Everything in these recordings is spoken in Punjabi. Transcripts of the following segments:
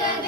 ಜಗದ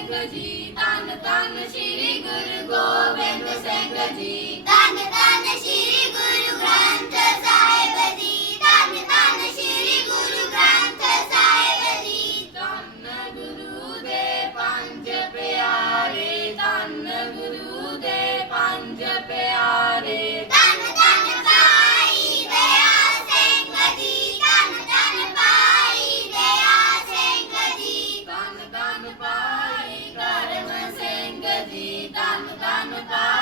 ਸਿੰਘ ਜੀ ਧੰਨ ਧੰਨ ਸ੍ਰੀ ਗੁਰੂ ਗੋਬਿੰਦ ਸਿੰਘ ਜੀ। ਧੰਨ ਧੰਨ ਸ੍ਰੀ ਗੁਰੂ ਗ੍ਰੰਥ Goodbye.